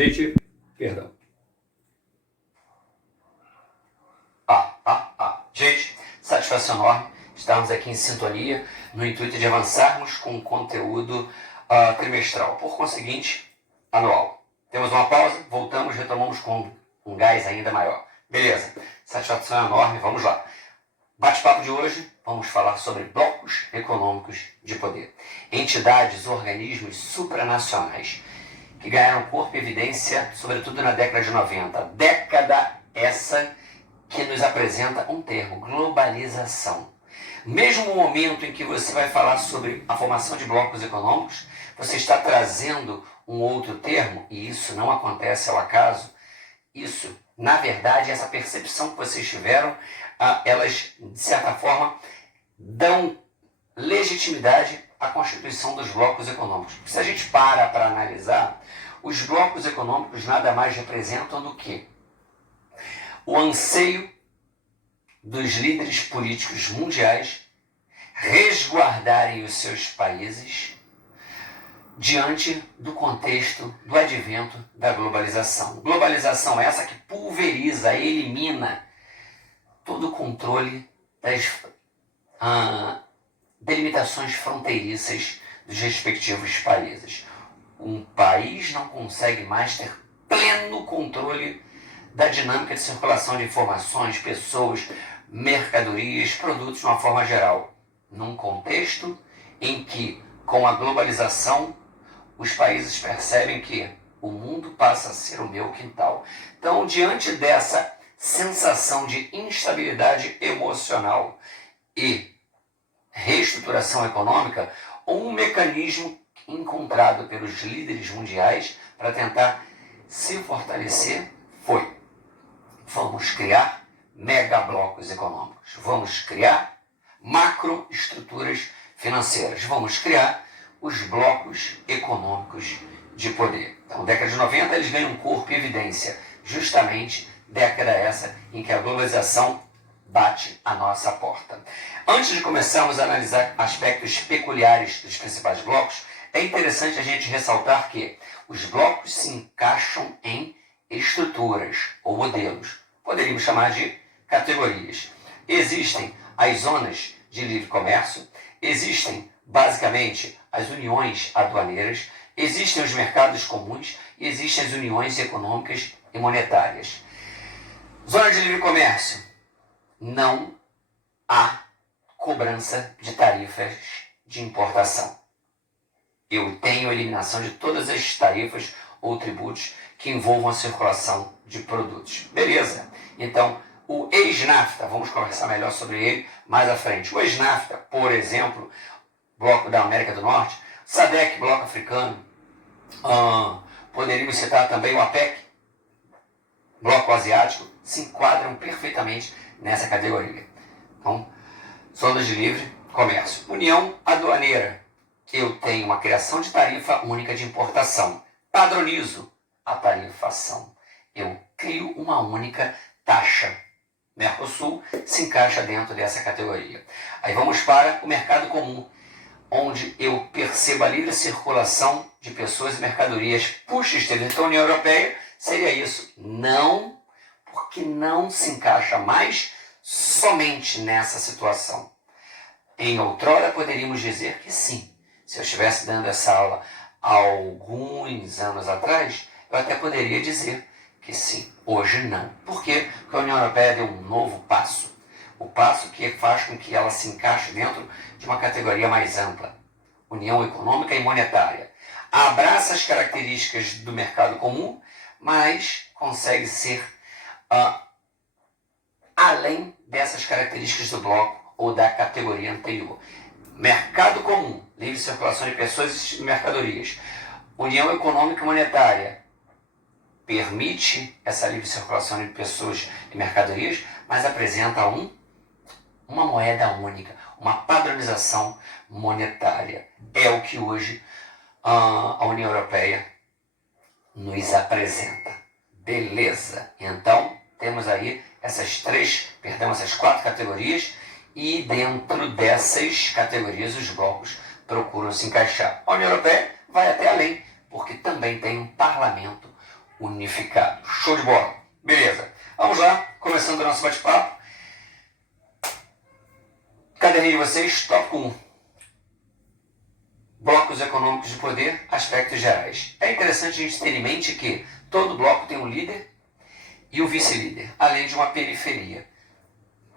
Gente, perdão. Gente, satisfação enorme estarmos aqui em sintonia no intuito de avançarmos com o conteúdo trimestral, por conseguinte, anual. Temos uma pausa, voltamos, retomamos com um gás ainda maior. Beleza, satisfação enorme, vamos lá. Bate-papo de hoje, vamos falar sobre blocos econômicos de poder. Entidades, organismos supranacionais que ganharam corpo e evidência, sobretudo na década de 90. Década essa que nos apresenta um termo, globalização. Mesmo no momento em que você vai falar sobre a formação de blocos econômicos, você está trazendo um outro termo, e isso não acontece ao acaso. Isso, na verdade, essa percepção que vocês tiveram, elas, de certa forma, dão legitimidade à constituição dos blocos econômicos. Se a gente para analisar, os blocos econômicos nada mais representam do que o anseio dos líderes políticos mundiais resguardarem os seus países diante do contexto do advento da globalização. Globalização essa que pulveriza, elimina todo o controle das delimitações fronteiriças dos respectivos países. Um país não consegue mais ter pleno controle da dinâmica de circulação de informações, pessoas, mercadorias, produtos de uma forma geral, num contexto em que, com a globalização, os países percebem que o mundo passa a ser o meu quintal. Então, diante dessa sensação de instabilidade emocional e reestruturação econômica, um mecanismo encontrado pelos líderes mundiais para tentar se fortalecer foi: vamos criar megablocos econômicos, vamos criar macroestruturas financeiras, vamos criar os blocos econômicos de poder. Então, década de 90, eles ganham corpo e evidência, justamente década essa em que a globalização bate a nossa porta. Antes de começarmos a analisar aspectos peculiares dos principais blocos, é interessante a gente ressaltar que os blocos se encaixam em estruturas ou modelos. Poderíamos chamar de categorias. Existem as zonas de livre comércio, existem basicamente as uniões aduaneiras, existem os mercados comuns e existem as uniões econômicas e monetárias. Zona de livre comércio. Não há cobrança de tarifas de importação. Eu tenho a eliminação de todas as tarifas ou tributos que envolvam a circulação de produtos. Beleza. Então, o ex-NAFTA, vamos conversar melhor sobre ele mais à frente. O ex-NAFTA, por exemplo, Bloco da América do Norte, SADC, Bloco Africano, poderíamos citar também o APEC, Bloco Asiático, se enquadram perfeitamente nessa categoria. Então, zonas de livre comércio. União aduaneira. Eu tenho uma criação de tarifa única de importação. Padronizo a tarifação. Eu crio uma única taxa. Mercosul se encaixa dentro dessa categoria. Aí vamos para o mercado comum, onde eu percebo a livre circulação de pessoas e mercadorias. Puxa, Estevam, então a União Europeia seria isso. Não, porque não se encaixa mais somente nessa situação. Em outrora poderíamos dizer que sim. Se eu estivesse dando essa aula há alguns anos atrás, eu até poderia dizer que sim. Hoje não. Por quê? Porque a União Europeia deu um novo passo. O passo que faz com que ela se encaixe dentro de uma categoria mais ampla. União econômica e monetária. Abraça as características do mercado comum, mas consegue ser além dessas características do bloco ou da categoria anterior. Mercado comum, livre circulação de pessoas e mercadorias. União econômica e monetária permite essa livre circulação de pessoas e mercadorias, mas apresenta uma moeda única, uma padronização monetária. É o que hoje a União Europeia nos apresenta. Beleza. Então, temos aí essas quatro categorias, e dentro dessas categorias os blocos procuram se encaixar. A União Europeia vai até além, porque também tem um parlamento unificado. Show de bola. Beleza. Vamos lá, começando o nosso bate-papo. Caderninho de vocês, tópico 1. Blocos econômicos de poder, aspectos gerais. É interessante a gente ter em mente que todo bloco tem um líder e um vice-líder, além de uma periferia.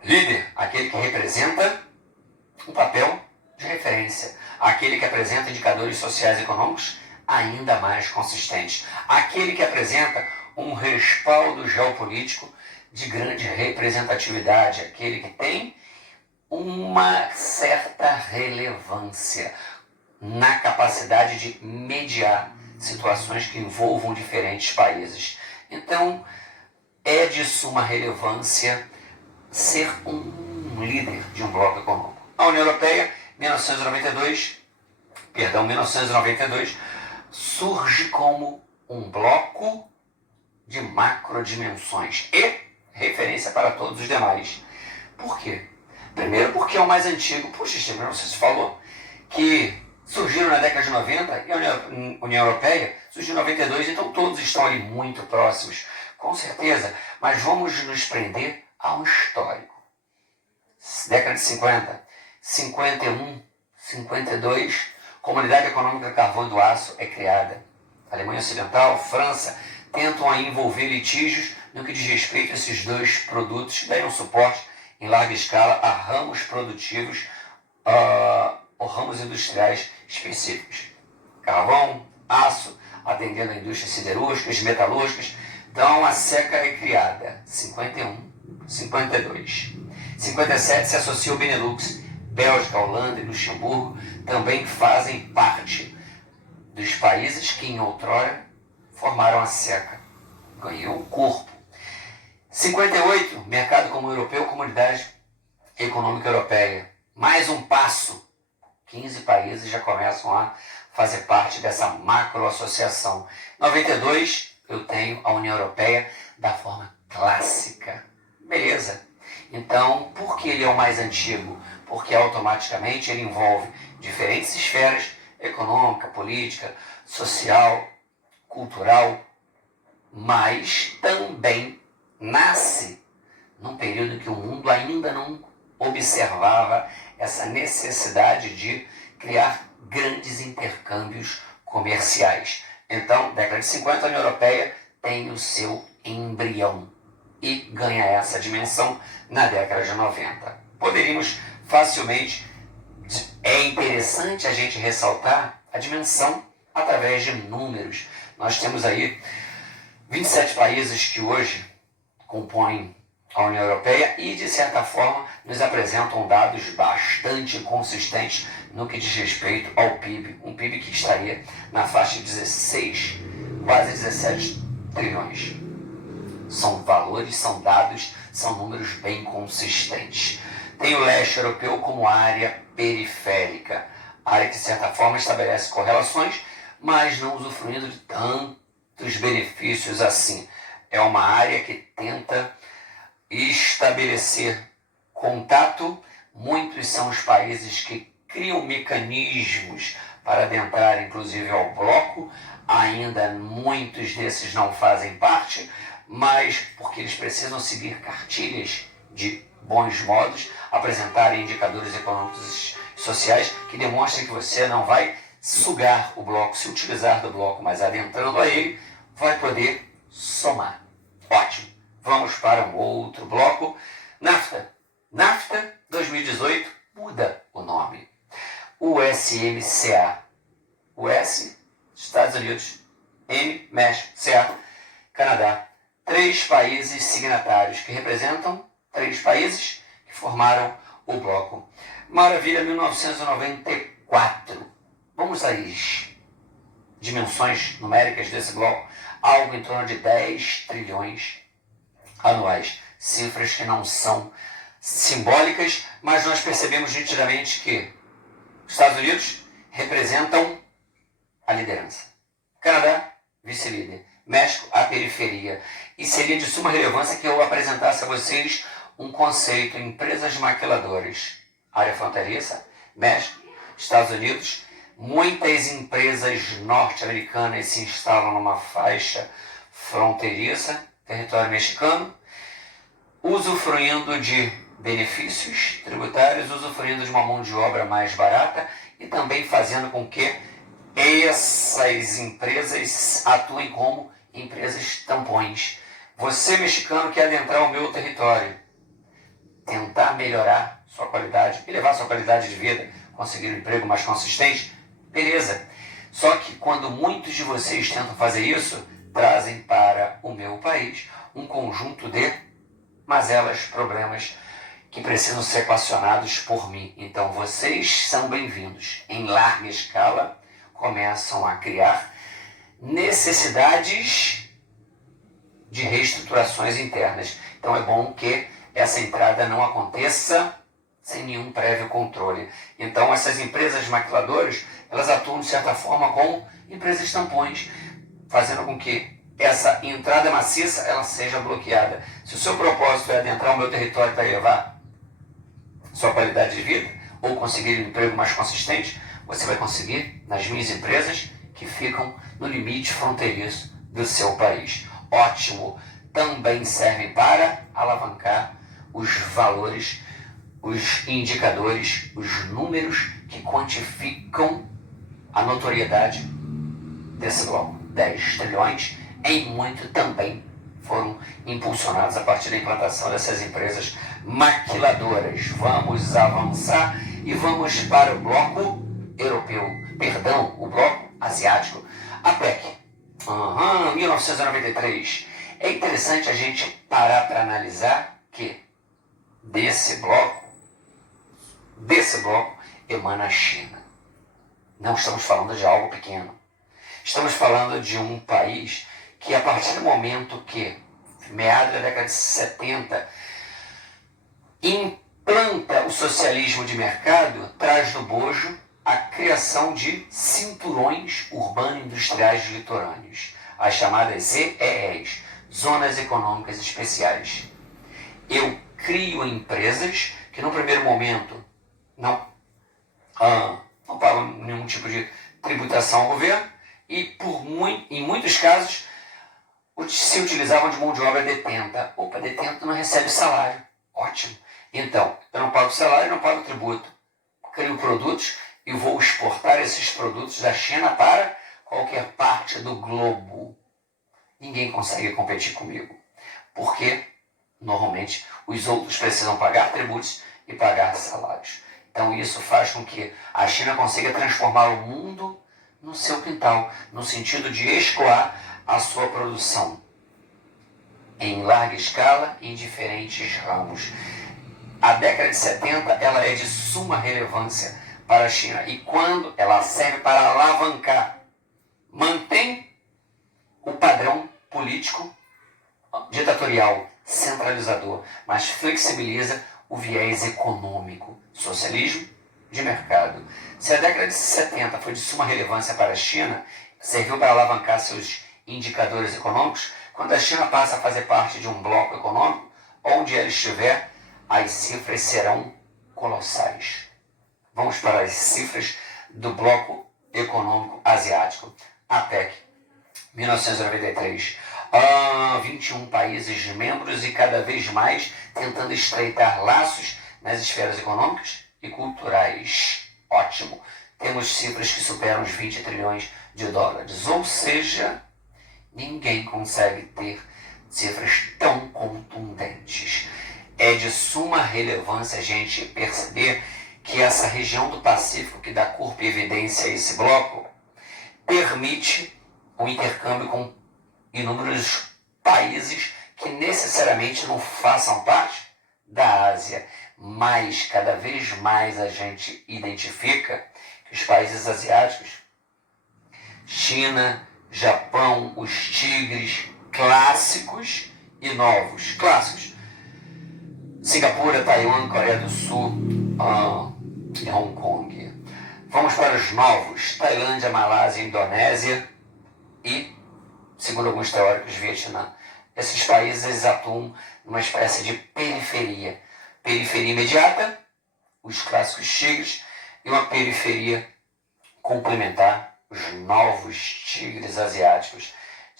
Líder, aquele que representa um papel de referência, aquele que apresenta indicadores sociais e econômicos ainda mais consistentes, aquele que apresenta um respaldo geopolítico de grande representatividade, aquele que tem uma certa relevância na capacidade de mediar situações que envolvam diferentes países. Então, é de suma relevância ser um líder de um bloco econômico. A União Europeia, 1992, surge como um bloco de macrodimensões e referência para todos os demais. Por quê? Primeiro porque é o mais antigo. Puxa, Steve, você se falou que surgiram na década de 90 e a União Europeia surgiu em 92, então todos estão ali muito próximos, com certeza, mas vamos nos prender a um histórico. Década de 50, 51, 52, Comunidade Econômica do Carvão e do Aço é criada. Alemanha Ocidental, França, tentam aí envolver litígios no que diz respeito a esses dois produtos que dariam suporte em larga escala a ramos produtivos ou ramos industriais específicos. Carvão, aço, atendendo a indústrias siderúrgicas, metalúrgicas. Então a SECA é criada. 51, 52. 57 se associa o Benelux. Bélgica, Holanda e Luxemburgo também fazem parte dos países que em outrora formaram a SECA. Ganhou um corpo. 58, Mercado Comum Europeu, Comunidade Econômica Europeia. Mais um passo. 15 países já começam a fazer parte dessa macroassociação. 92, eu tenho a União Europeia da forma clássica. Beleza. Então, por que ele é o mais antigo? Porque automaticamente ele envolve diferentes esferas: econômica, política, social, cultural, mas também nasce num período em que o mundo ainda não observava essa necessidade de criar grandes intercâmbios comerciais. Então, década de 50, a União Europeia tem o seu embrião e ganha essa dimensão na década de 90. Poderíamos facilmente, é interessante a gente ressaltar a dimensão através de números. Nós temos aí 27 países que hoje compõem a União Europeia e, de certa forma, nos apresentam dados bastante consistentes no que diz respeito ao PIB. Um PIB que estaria na faixa de 16, quase 17 trilhões. São valores, são dados, são números bem consistentes. Tem o leste europeu como área periférica, área que, de certa forma, estabelece correlações, mas não usufruindo de tantos benefícios assim. É uma área que tenta estabelecer contato. Muitos são os países que criam mecanismos para adentrar, inclusive, ao bloco. Ainda muitos desses não fazem parte, mas porque eles precisam seguir cartilhas de bons modos, apresentarem indicadores econômicos e sociais que demonstrem que você não vai sugar o bloco, se utilizar do bloco, mas adentrando a ele, vai poder somar. Ótimo. Vamos para um outro bloco. NAFTA. NAFTA 2018 muda o nome. USMCA. US, Estados Unidos. M, México. CA, Canadá. 3 países signatários que representam 3 países que formaram o bloco. Maravilha, 1994. Vamos às dimensões numéricas desse bloco. Algo em torno de 10 trilhões anuais. Cifras que não são simbólicas, mas nós percebemos nitidamente que os Estados Unidos representam a liderança. Canadá, vice-líder. México, a periferia. E seria de suma relevância que eu apresentasse a vocês um conceito: empresas maquiladoras. Área fronteiriça, México, Estados Unidos. Muitas empresas norte-americanas se instalam numa faixa fronteiriça, território mexicano, usufruindo de benefícios tributários, usufruindo de uma mão de obra mais barata e também fazendo com que essas empresas atuem como empresas tampões. Você, mexicano, quer adentrar o meu território, tentar melhorar sua qualidade, elevar sua qualidade de vida, conseguir um emprego mais consistente, beleza. Só que quando muitos de vocês tentam fazer isso, trazem para o meu país um conjunto de mazelas, problemas que precisam ser equacionados por mim. Então vocês são bem-vindos. Em larga escala, começam a criar necessidades de reestruturações internas. Então é bom que essa entrada não aconteça sem nenhum prévio controle. Então essas empresas maquiladoras, elas atuam de certa forma como empresas tampões, fazendo com que essa entrada maciça ela seja bloqueada. Se o seu propósito é adentrar o meu território para elevar sua qualidade de vida ou conseguir um emprego mais consistente, você vai conseguir nas minhas empresas que ficam no limite fronteiriço do seu país. Ótimo! Também servem para alavancar os valores, os indicadores, os números que quantificam a notoriedade desse bloco. 10 trilhões em muito também foram impulsionados a partir da implantação dessas empresas maquiladoras. Vamos avançar e vamos para o bloco europeu, perdão, o bloco asiático, APEC, 1993. É interessante a gente parar para analisar que desse bloco emana a China. Não estamos falando de algo pequeno. Estamos falando de um país que, a partir do momento que, meados da década de 70, implanta o socialismo de mercado, traz no bojo a criação de cinturões urbano-industriais litorâneos, as chamadas ZEEs, Zonas Econômicas Especiais. Eu crio empresas que, no primeiro momento, não pagam nenhum tipo de tributação ao governo e, em muitos casos, se utilizavam de mão de obra detenta. Opa, detenta não recebe salário. Ótimo. Então, eu não pago salário, não pago tributo. Crio produtos e vou exportar esses produtos da China para qualquer parte do globo. Ninguém consegue competir comigo. Porque, normalmente, os outros precisam pagar tributos e pagar salários. Então, isso faz com que a China consiga transformar o mundo no seu quintal, no sentido de escoar a sua produção em larga escala, em diferentes ramos. A década de 70 ela é de suma relevância para a China e quando ela serve para alavancar, mantém o padrão político ditatorial centralizador, mas flexibiliza o viés econômico, socialismo de mercado. Se a década de 70 foi de suma relevância para a China, serviu para alavancar seus indicadores econômicos, quando a China passa a fazer parte de um bloco econômico, onde ela estiver, as cifras serão colossais. Vamos para as cifras do bloco econômico asiático, APEC, 1993. 21 países membros e cada vez mais tentando estreitar laços nas esferas econômicas e culturais. Ótimo. Temos cifras que superam os 20 trilhões de dólares. Ou seja, ninguém consegue ter cifras tão contundentes. É de suma relevância a gente perceber que essa região do Pacífico, que dá corpo e evidência a esse bloco, permite o intercâmbio com inúmeros países que necessariamente não façam parte da Ásia. Mas cada vez mais a gente identifica que os países asiáticos, China, Japão, os tigres clássicos e novos. Clássicos: Singapura, Taiwan, Coreia do Sul e Hong Kong. Vamos para os novos: Tailândia, Malásia, Indonésia e, segundo alguns teóricos, Vietnã. Esses países atuam numa espécie de periferia. Periferia imediata, os clássicos tigres, e uma periferia complementar, os novos tigres asiáticos,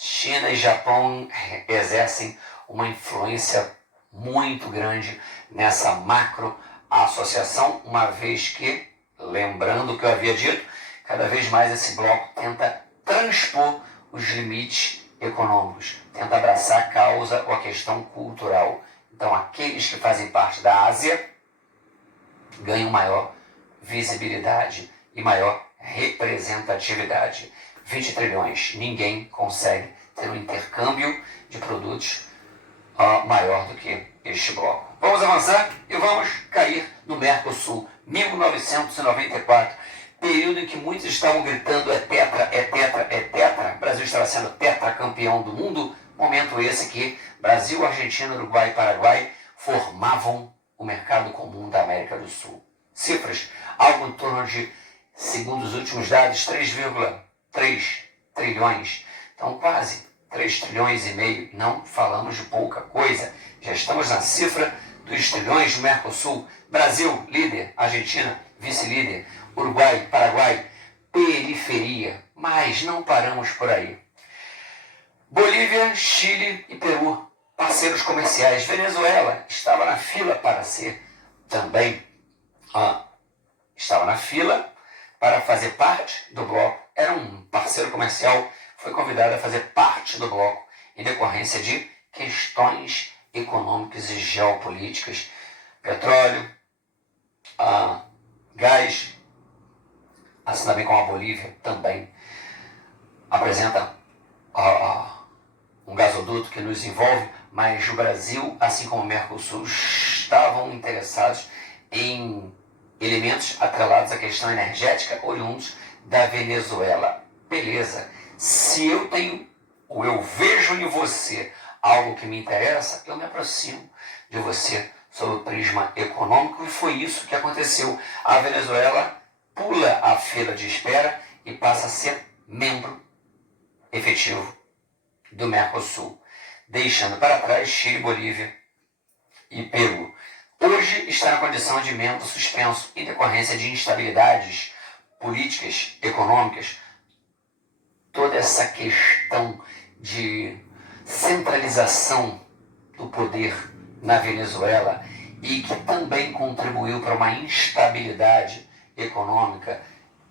China e Japão exercem uma influência muito grande nessa macro associação, uma vez que, lembrando o que eu havia dito, cada vez mais esse bloco tenta transpor os limites econômicos, tenta abraçar a causa ou a questão cultural. Então, aqueles que fazem parte da Ásia ganham maior visibilidade e maior representatividade. 20 trilhões, ninguém consegue ter um intercâmbio de produtos maior do que este bloco. Vamos avançar e vamos cair no Mercosul, 1994, período em que muitos estavam gritando é tetra, é tetra, é tetra. O Brasil estava sendo tetracampeão do mundo, momento esse que Brasil, Argentina, Uruguai e Paraguai formavam o mercado comum da América do Sul. Cifras, algo em torno de, segundo os últimos dados, 3,3 trilhões. Então, quase 3 trilhões e meio. Não falamos de pouca coisa. Já estamos na cifra dos trilhões do Mercosul. Brasil, líder. Argentina, vice-líder. Uruguai, Paraguai, periferia. Mas não paramos por aí. Bolívia, Chile e Peru, parceiros comerciais. Venezuela estava na fila para ser também estava na fila para fazer parte do bloco, era um parceiro comercial, foi convidado a fazer parte do bloco em decorrência de questões econômicas e geopolíticas, petróleo, gás, assim também como a Bolívia também apresenta um gasoduto que nos envolve, mas o Brasil, assim como o Mercosul, estavam interessados em elementos atrelados à questão energética oriundos da Venezuela. Beleza, se eu tenho ou eu vejo em você algo que me interessa, eu me aproximo de você sob o prisma econômico, e foi isso que aconteceu. A Venezuela pula a fila de espera e passa a ser membro efetivo do Mercosul, deixando para trás Chile, Bolívia e Peru. Hoje está na condição de membro suspenso em decorrência de instabilidades políticas, econômicas, toda essa questão de centralização do poder na Venezuela e que também contribuiu para uma instabilidade econômica,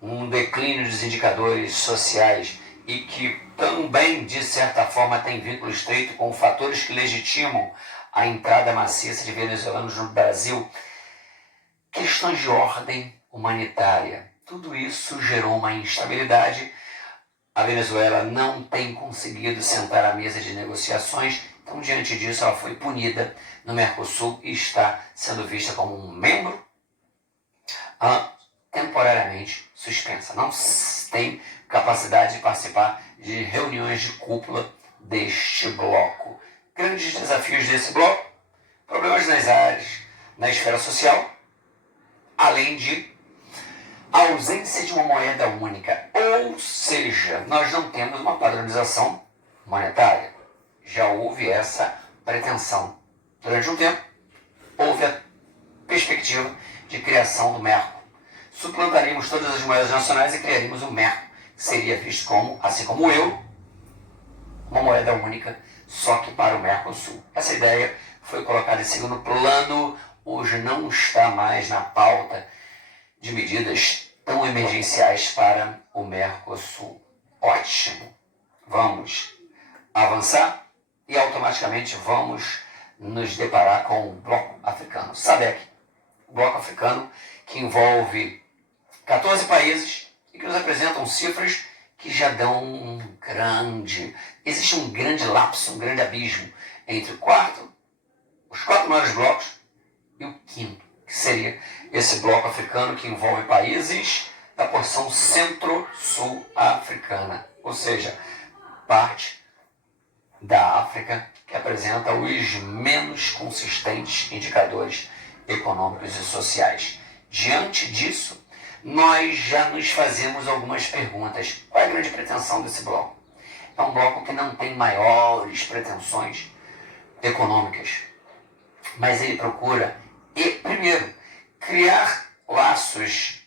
um declínio dos indicadores sociais e que também, de certa forma, tem vínculo estreito com fatores que legitimam a entrada maciça de venezuelanos no Brasil, questões de ordem humanitária. Tudo isso gerou uma instabilidade. A Venezuela não tem conseguido sentar à mesa de negociações, então, diante disso, ela foi punida no Mercosul e está sendo vista como um membro temporariamente suspensa. Não tem capacidade de participar de reuniões de cúpula deste bloco. Grandes desafios desse bloco, problemas nas áreas, na esfera social, além de ausência de uma moeda única. Ou seja, nós não temos uma padronização monetária. Já houve essa pretensão. Durante um tempo, houve a perspectiva de criação do Merco. Suplantaríamos todas as moedas nacionais e criaríamos um Merco, que seria visto como, assim como o euro, uma moeda única, só que para o Mercosul. Essa ideia foi colocada em segundo plano, hoje não está mais na pauta de medidas tão emergenciais para o Mercosul. Ótimo. Vamos avançar e automaticamente vamos nos deparar com o Bloco Africano. SADC, o Bloco Africano que envolve 14 países e que nos apresentam cifras que já dão existe um grande lapso, um grande abismo entre os quatro maiores blocos e o quinto, que seria esse bloco africano que envolve países da porção centro-sul africana, ou seja, parte da África que apresenta os menos consistentes indicadores econômicos e sociais. Diante disso, nós já nos fazemos algumas perguntas. Qual é a grande pretensão desse bloco? É um bloco que não tem maiores pretensões econômicas, mas ele procura, primeiro, criar laços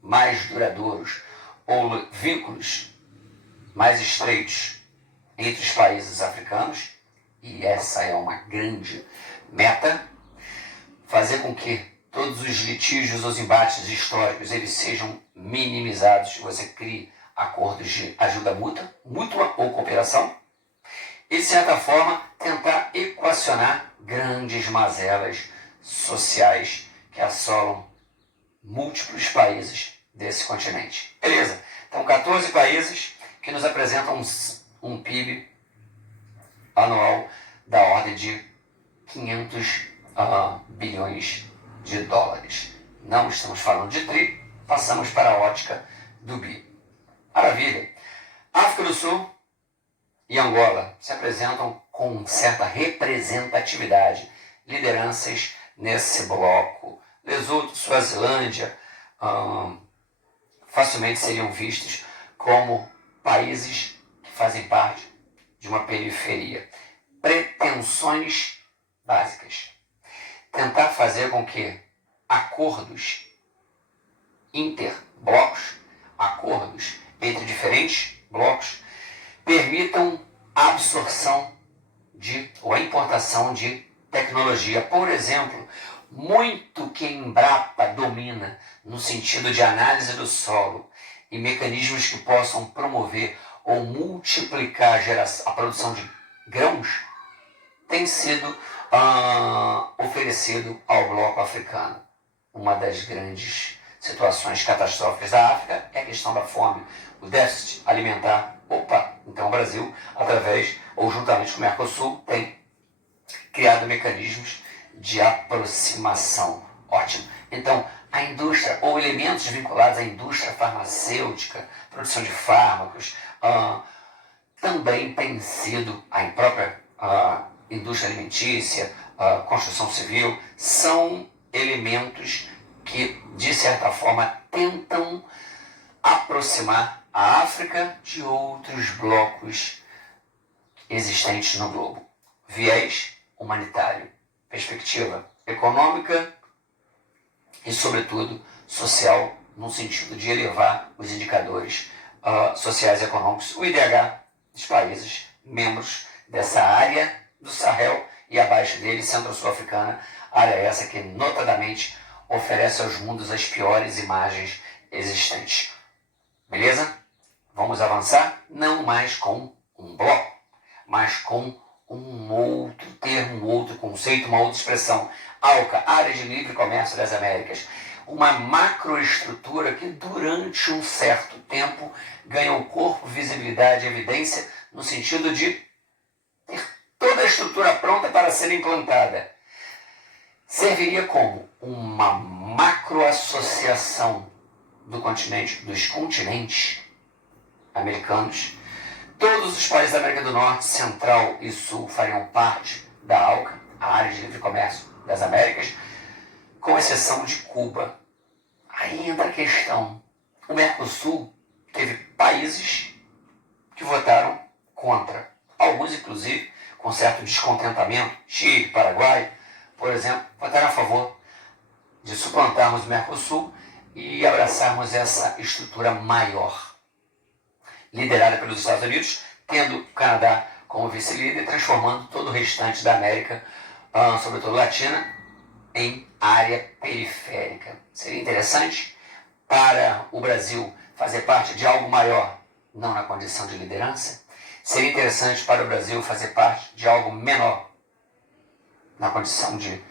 mais duradouros ou vínculos mais estreitos entre os países africanos, e essa é uma grande meta, fazer com que todos os litígios, os embates históricos, eles sejam minimizados, você crie acordos de ajuda mútua ou cooperação, e, de certa forma, tentar equacionar grandes mazelas sociais que assolam múltiplos países desse continente. Beleza? Então, 14 países que nos apresentam um PIB anual da ordem de 500 bilhões de dólares. Não estamos falando de tri, passamos para a ótica do bi. Maravilha! África do Sul e Angola se apresentam com certa representatividade, lideranças nesse bloco. Lesotho, Suazilândia, facilmente seriam vistos como países que fazem parte de uma periferia. Pretensões básicas. Tentar fazer com que acordos interblocos, acordos entre diferentes blocos, permitam a absorção ou a importação de tecnologia. Por exemplo, muito que a Embrapa domina no sentido de análise do solo e mecanismos que possam promover ou multiplicar a produção de grãos tem sido oferecido ao bloco africano. Uma das grandes situações catastróficas da África é a questão da fome, o déficit alimentar. Então o Brasil, através ou juntamente com o Mercosul, tem criado mecanismos de aproximação. Ótimo. Então, a indústria, ou elementos vinculados à indústria farmacêutica, produção de fármacos, também tem sido a própria indústria alimentícia, construção civil, são elementos que, de certa forma, tentam aproximar a África de outros blocos existentes no globo. Viés humanitário, perspectiva econômica e, sobretudo, social, no sentido de elevar os indicadores sociais e econômicos, o IDH dos países membros dessa área do Sahel e abaixo dele, Centro-Sul-Africana, área essa que notadamente oferece aos mundos as piores imagens existentes. Beleza? Vamos avançar? Não mais com um bloco, mas com um outro termo, um outro conceito, uma outra expressão. ALCA, Área de Livre Comércio das Américas. Uma macroestrutura que durante um certo tempo ganhou corpo, visibilidade e evidência no sentido de ter toda a estrutura pronta para ser implantada. Serviria como uma macroassociação dos continentes americanos. Todos os países da América do Norte, Central e Sul fariam parte da ALCA, a Área de Livre Comércio das Américas, com exceção de Cuba. Aí entra a questão. O Mercosul teve países que votaram contra. Alguns, inclusive, com certo descontentamento. Chile, Paraguai, por exemplo, votaram a favor de suplantarmos o Mercosul e abraçarmos essa estrutura maior, liderada pelos Estados Unidos, tendo o Canadá como vice-líder, transformando todo o restante da América, sobretudo latina, em área periférica. Seria interessante para o Brasil fazer parte de algo maior, não na condição de liderança. Seria interessante para o Brasil fazer parte de algo menor, na condição de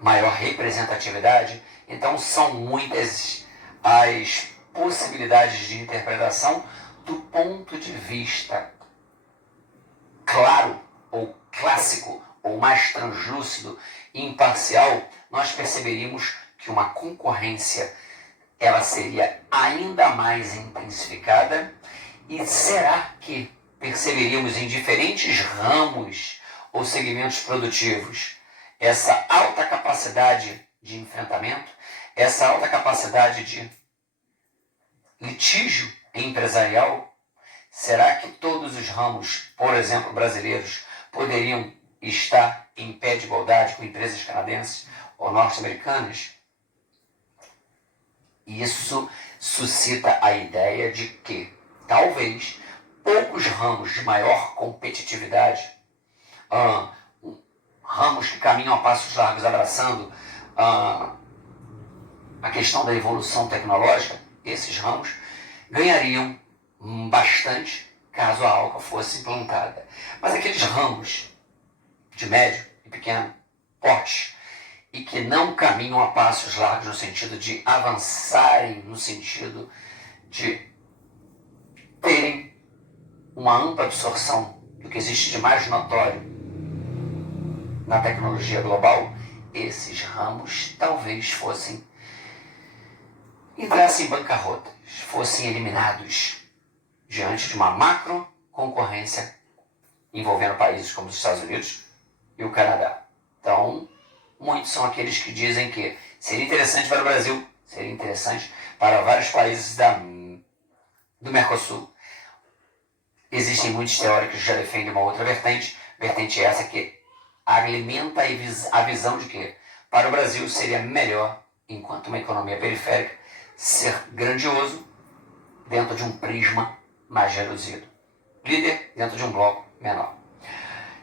maior representatividade. Então são muitas as possibilidades de interpretação do ponto de vista claro ou clássico ou mais translúcido e imparcial. Nós perceberíamos que uma concorrência ela seria ainda mais intensificada. E será que perceberíamos em diferentes ramos ou segmentos produtivos essa alta capacidade de enfrentamento, essa alta capacidade de litígio empresarial? Será que todos os ramos, por exemplo, brasileiros, poderiam estar em pé de igualdade com empresas canadenses ou norte-americanas? Isso suscita a ideia de que, talvez, poucos ramos de maior competitividade, ramos que caminham a passos largos abraçando a questão da evolução tecnológica, esses ramos ganhariam bastante caso a ALCA fosse implantada. Mas aqueles ramos de médio e pequeno porte e que não caminham a passos largos no sentido de avançarem, no sentido de terem uma ampla absorção do que existe de mais notório na tecnologia global, esses ramos talvez entrassem em bancarrota, fossem eliminados diante de uma macro concorrência envolvendo países como os Estados Unidos e o Canadá. Então, muitos são aqueles que dizem que seria interessante para o Brasil, seria interessante para vários países do Mercosul. Existem muitos teóricos que já defendem uma outra vertente essa que alimenta a visão de que para o Brasil seria melhor, enquanto uma economia periférica, ser grandioso dentro de um prisma mais reduzido. Líder dentro de um bloco menor.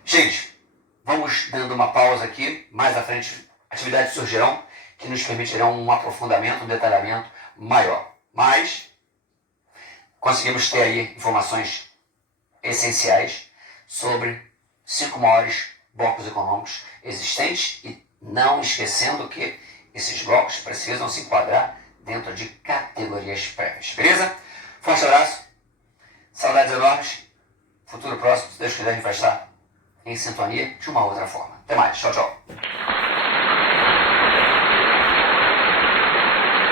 Gente, vamos dando uma pausa aqui. Mais à frente, atividades surgirão que nos permitirão um aprofundamento, um detalhamento maior. Mas conseguimos ter aí informações essenciais sobre 5 maiores blocos econômicos existentes e não esquecendo que esses blocos precisam se enquadrar dentro de categorias prévias. Beleza? Forte abraço, saudades enormes, futuro próximo, se Deus quiser, a gente vai estar em sintonia de uma outra forma. Até mais, tchau, tchau.